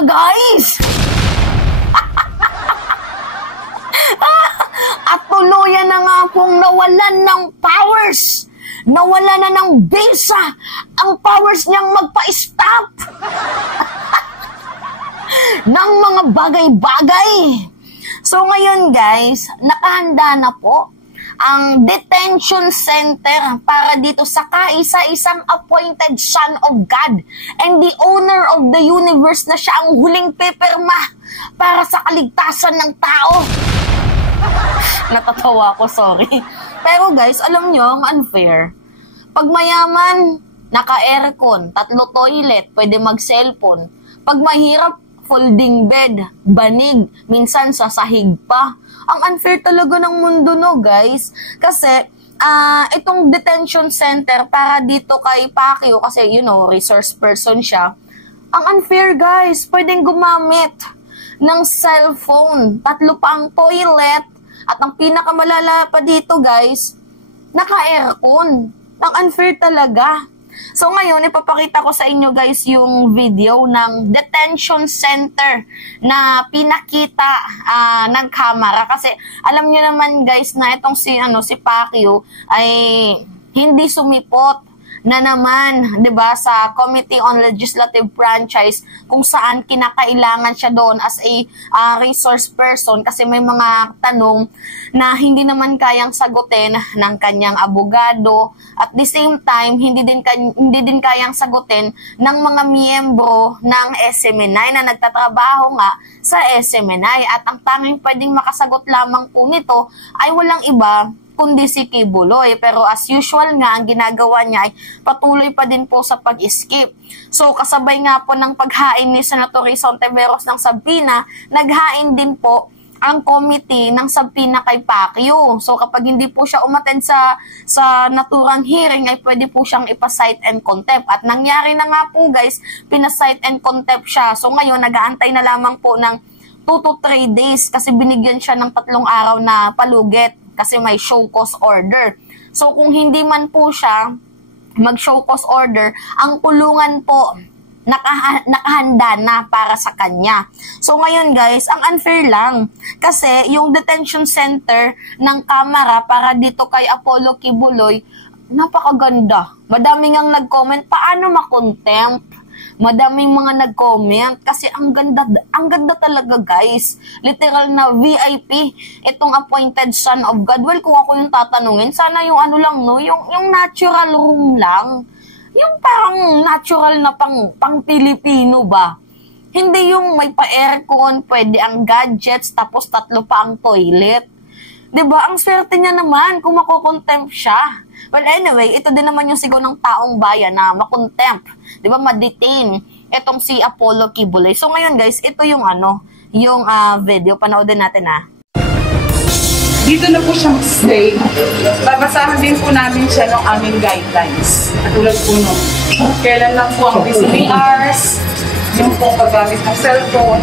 na, guys! At tuluyan na nga pong nawalan ng powers. Nawala na ng bisa ang powers niyang magpa-stop ng mga bagay-bagay. So ngayon guys, nakahanda na po ang detention center para dito sa kaisa-isang appointed son of God and the owner of the universe na siya ang huling pipirma para sa kaligtasan ng tao. Natatawa ko, sorry. Pero guys, alam nyo, ang unfair. Pag mayaman, naka-aircon, 3 toilet, pwede mag-cellphone. Pag mahirap, folding bed, banig, minsan sa sahig pa. Ang unfair talaga ng mundo, no, guys? Kasi, itong detention center para dito kay Pacquiao, kasi, you know, resource person siya. Ang unfair, guys. Pwedeng gumamit ng cellphone. 3 pa ang toilet. At ang pinakamalala pa dito, guys, naka-aircon. Ang unfair talaga. So ngayon, ipapakita ko sa inyo guys yung video ng detention center na pinakita ng camera. Kasi alam nyo naman guys na itong si Pacquiao ay hindi sumipot na naman, 'di ba, sa Committee on Legislative Franchise kung saan kinakailangan siya doon as a resource person kasi may mga tanong na hindi naman kayang sagutin ng kanyang abogado at the same time hindi din kayang sagutin ng mga miyembro ng SMNI na nagtatrabaho nga sa SMNI at ang tanging pwedeng makasagot lamang po nito ay walang iba kundi si Kibuloy. Pero as usual nga, ang ginagawa niya ay patuloy pa din po sa pag-skip. So, kasabay nga po ng paghain ni Senator Risa Hontiveros ng sabina, naghain din po ang committee ng sabina kay Pacquiao. So, kapag hindi po siya umattend sa naturang hearing, ay pwede po siyang ipasight and contempt. At nangyari na nga po guys, pinasight and contempt siya. So, ngayon, nag-aantay na lamang po ng 2 to 3 days kasi binigyan siya ng 3 araw na palugit kasi may show cause order. So, kung hindi man po siya mag-show cause order, ang kulungan po nakahanda na para sa kanya. So, ngayon guys, ang unfair lang. Kasi, yung detention center ng Kamara para dito kay Apollo Kibuloy, napakaganda. Madaming ang nag-comment, paano makontempt? Madaming mga nag-comment kasi ang ganda talaga guys. Literal na VIP itong appointed son of God. Well, kung ako yung tatanungin, sana yung ano lang no, yung natural room lang. Yung parang natural na pang Pilipino ba? Hindi yung may pa-aircon, pwede ang gadgets, tapos 3 pa ang toilet. 'Di ba? Ang swerte niya naman kung makokontempt siya. Well, anyway, ito din naman yung sigaw ng taong bayan na makontempt, 'di ba, ma-detain itong si Apollo Kibuloy. So ngayon guys, ito yung yung video, panoodin natin Dito na po siya mag-stay. Babasahan din po namin siya ng aming guidelines. Katulad po nung kailan lang po ang visiting hours, yung po paggamit ng cellphone,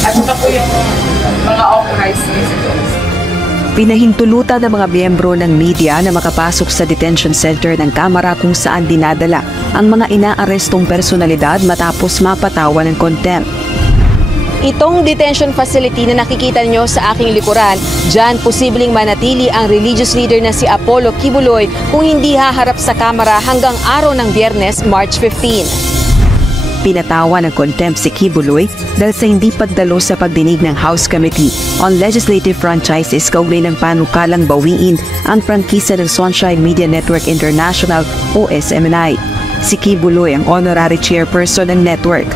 at saka po yung mga authorized visitors. Pinahintulutan ng mga miyembro ng media na makapasok sa detention center ng Kamara kung saan dinadala ang mga inaarestong personalidad matapos mapatawan ng contempt. Itong detention facility na nakikita nyo sa aking likuran, dyan posibleng manatili ang religious leader na si Apollo Kibuloy kung hindi haharap sa Kamara hanggang araw ng Biyernes, March 15. Pinatawa ng contempt si Kibuloy dahil sa hindi pagdalo sa pagdinig ng House Committee on Legislative Franchises kaugnay ng panukalang bawiin ang prangkisa ng Sunshine Media Network International o SMNI. Si Kibuloy ang honorary chairperson ng network.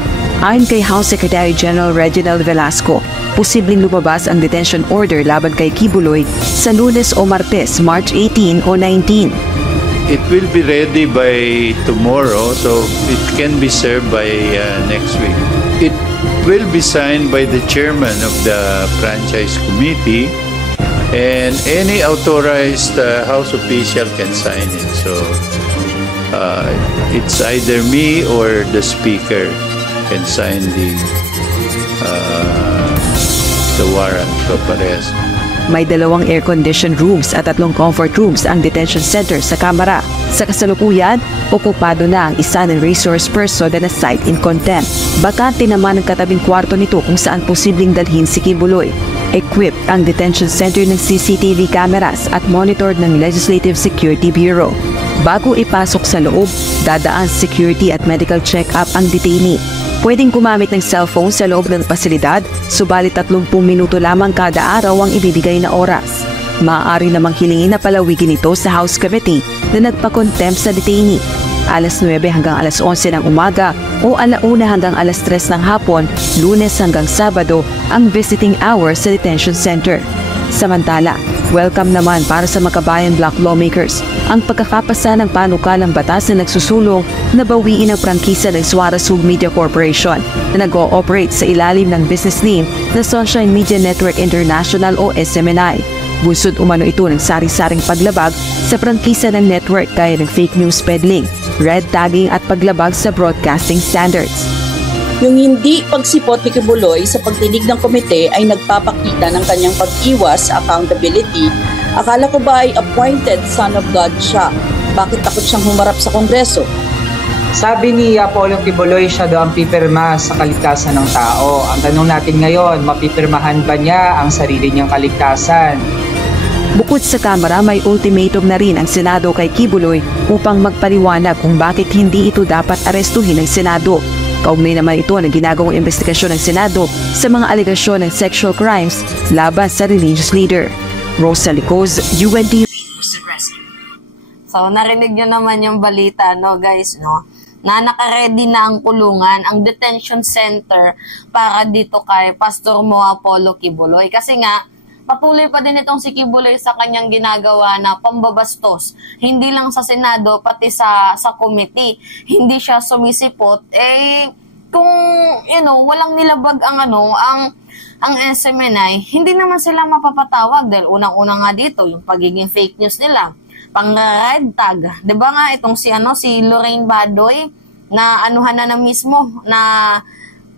Ayon kay House Secretary General Reginald Velasco, posibleng lumabas ang detention order laban kay Kibuloy sa Lunes o Martes, March 18 o 19. It will be ready by tomorrow, so it can be served by next week. It will be signed by the chairman of the franchise committee, and any authorized house official can sign it. So it's either me or the speaker can sign the warrant of arrest. May 2 air-conditioned rooms at 3 comfort rooms ang detention center sa Kamara. Sa kasalukuyan, okupado na ang isa ng resource person na site in contempt. Bakante naman ang katabing kwarto nito kung saan posibleng dalhin si Kibuloy. Equipped ang detention center ng CCTV cameras at monitored ng Legislative Security Bureau. Bago ipasok sa loob, dadaan security at medical check-up ang detainee. Pwedeng gumamit ng cellphone sa loob ng pasilidad, subalit 30 minuto lamang kada araw ang ibibigay na oras. Maaari namang hilingin na palawigin ito sa House Committee na nagpa-contempt sa detainee. Alas 9 hanggang alas 11 ng umaga o 1 hanggang alas 3 ng hapon, Lunes hanggang Sabado ang visiting hours sa detention center. Samantala, welcome naman para sa Makabayan Bloc lawmakers ang pagkakapasa ng panukalang batas na nagsusulong na bawiin ang prangkisa ng Suara Sug Media Corporation na nag-ooperate sa ilalim ng business name na Sunshine Media Network International o SMNI. Bunsod umano ito ng sari-saring paglabag sa prangkisa ng network gaya ng fake news peddling, red tagging at paglabag sa broadcasting standards. Yung hindi pagsipot ni Kibuloy sa pagdinig ng komite ay nagpapakita ng kanyang pag-iwas sa accountability. Akala ko ba ay appointed son of God siya? Bakit takot siyang humarap sa Kongreso? Sabi ni Apollo Kibuloy, siya daw ang pipirma sa kaligtasan ng tao. Ang tanong natin ngayon, mapipirmahan ba niya ang sarili niyang kaligtasan? Bukod sa Kamara, may ultimatum na rin ang Senado kay Kibuloy upang magpaliwanag kung bakit hindi ito dapat arestuhin ng Senado. Kaugnay naman ito ng ginagawang investigasyon ng Senado sa mga alegasyon ng sexual crimes laban sa religious leader. Rosa Licoz, UNT. So, narinig nyo naman yung balita, no, guys, no? Na naka-ready na ang kulungan, ang detention center para dito kay Pastor Mo Apollo Kibuloy. Kasi nga, patuloy pa din itong si Kibuloy sa kanyang ginagawa na pambabastos. Hindi lang sa Senado, pati sa committee. Hindi siya sumisipot. Kung, walang nilabag ang SMNI, hindi naman sila mapapatawag dahil unang-una nga dito, yung pagiging fake news nila. Pang-red tag. Diba nga itong si Lorraine Badoy na anuhan na mismo na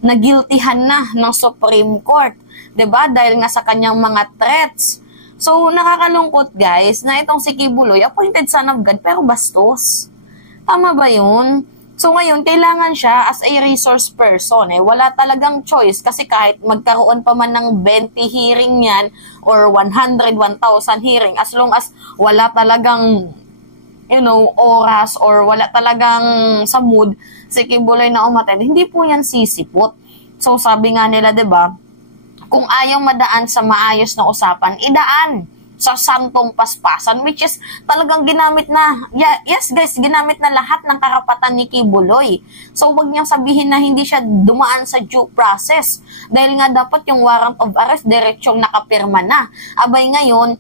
guiltyhan na ng Supreme Court. 'Di ba? Dahil nga sa kanyang mga threats. So nakakalungkot guys na itong si Kibuloy appointed son of God pero bastos. Tama ba 'yun? So ngayon kailangan siya as a resource person wala talagang choice kasi kahit magkaroon pa man ng 20 hearing yan or 100, 1,000 hearing as long as wala talagang oras or wala talagang sa mood si Kibuloy na umattend, hindi po yan sisipot. So sabi nga nila 'di ba? Kung ayaw madaan sa maayos na usapan, idaan sa santong paspasan, which is talagang ginamit na, yes guys, ginamit na lahat ng karapatan ni Kibuloy. So wag niyang sabihin na hindi siya dumaan sa due process. Dahil nga dapat yung warrant of arrest, diretsyong nakapirma na. Abay ngayon,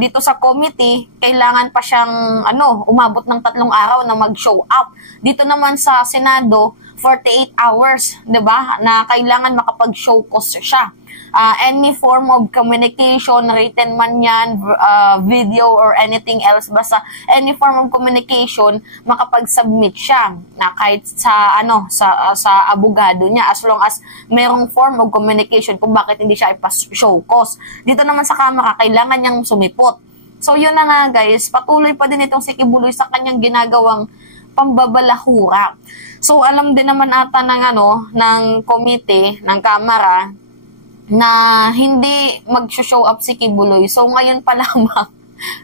dito sa committee, kailangan pa siyang umabot ng 3 araw na mag-show up. Dito naman sa Senado, 48 hours, 'di ba? Na kailangan makapag-show cause siya. Any form of communication, written man yan, video or anything else, basta any form of communication, makapag-submit siya na kahit sa sa abogado niya as long as merong form of communication kung bakit hindi siya ipa-show cause. Dito naman sa Kamara, kailangan niyang sumipot. So yun na nga guys, patuloy pa din itong si Kibuloy sa kanyang ginagawang pambabalahura. So alam din naman ata ng committee ng Kamara na hindi mag-show up si Kibuloy. So ngayon pa lamang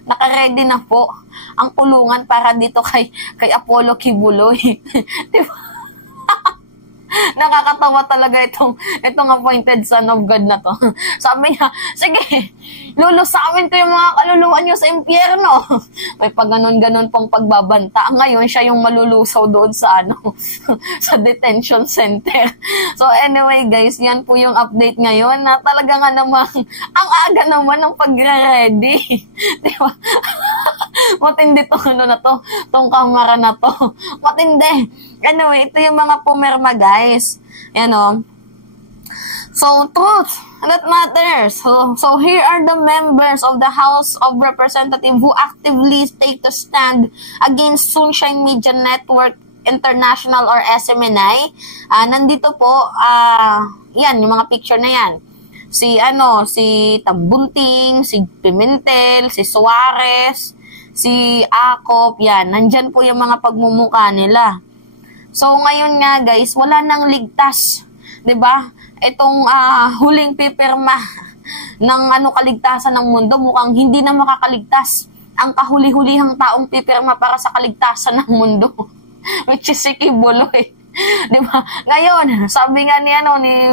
naka-ready na po ang kulungan para dito kay Apollo Kibuloy. Diba? Nakakatawa talaga itong appointed son of God na to. Sabi niya, sige, lulusamin ko yung mga kaluluwa niyo sa impyerno. May pag ganun pong pagbabanta. Ngayon, siya yung malulusaw doon sa sa detention center. So anyway guys, yan po yung update ngayon na talaga nga namang ang aga naman ng pagre-ready. Diba? Matindi tong Kamara na to. Matindi. Anyway, ito yung mga pumirma guys. So, truth that matters. So here are the members of the House of Representatives who actively take to stand against Sunshine Media Network International or SMNI. Nandito po, yan, yung mga picture na yan. si Tambunting, si Pimentel, si Suarez, si Acop, yan. Nandyan po yung mga pagmumuka nila. So, ngayon nga guys, wala nang ligtas. 'Di ba? Itong huling pipirma ng kaligtasan ng mundo, mukhang hindi na makakaligtas ang kahuli-hulihang taong pipirma para sa kaligtasan ng mundo. Which is si Kibuloy. 'Di ba? Ngayon, sabi nga ni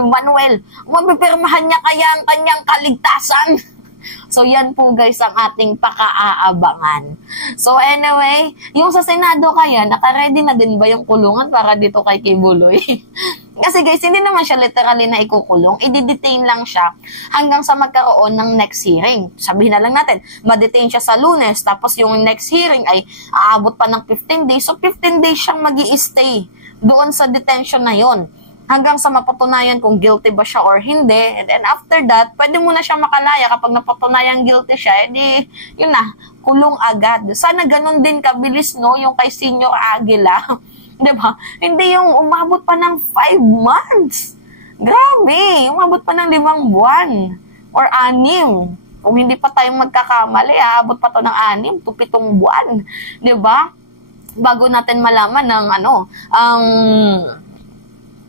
Manuel, mapipirmahan niya kaya ang kanyang kaligtasan. So, yan po guys ang ating paka-aabangan. So, anyway, yung sa Senado kaya, naka-ready na din ba yung kulungan para dito kay Kibuloy? Kasi guys, hindi naman siya literally na ikukulong. I-detain lang siya hanggang sa magkaroon ng next hearing. Sabihin na lang natin, ma-detain siya sa Lunes, tapos yung next hearing ay aabot pa ng 15 days. So, 15 days siyang mag-i-stay doon sa detention na yon, hanggang sa mapatunayan kung guilty ba siya or hindi. And then after that, pwede mo na siya makalaya. Kapag napatunayan guilty siya, edi, yun na, kulong agad. Sana ganun din kabilis, no, yung kay Senior Aguila. Diba? Hindi yung umabot pa ng 5 months. Grabe, umabot pa ng 5 buwan or 6. Kung hindi pa tayong magkakamali, aabot pa to ng 6 to 7 buwan. Diba? Bago natin malaman ng ang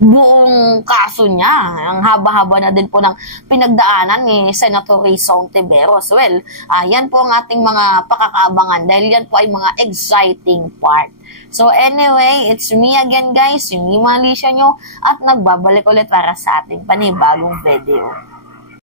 buong kaso niya. Ang haba-haba na din po ng pinagdaanan ni Senator Rizong Tiveros. Well, yan po ang ating mga pakakaabangan dahil yan po ay mga exciting part. So anyway, it's me again guys, yung Ima Alicia nyo, at nagbabalik ulit para sa ating panibagong video.